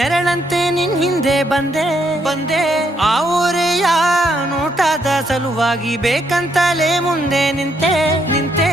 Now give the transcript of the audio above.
ನೆರಳಂತೆ ನಿನ್ ಹಿಂದೆ ಬಂದೆ ಆ ಊರೆಯ ನೋಟದ ಸಲುವಾಗಿ ಬೇಕಂತಲೇ ಮುಂದೆ ನಿಂತೆ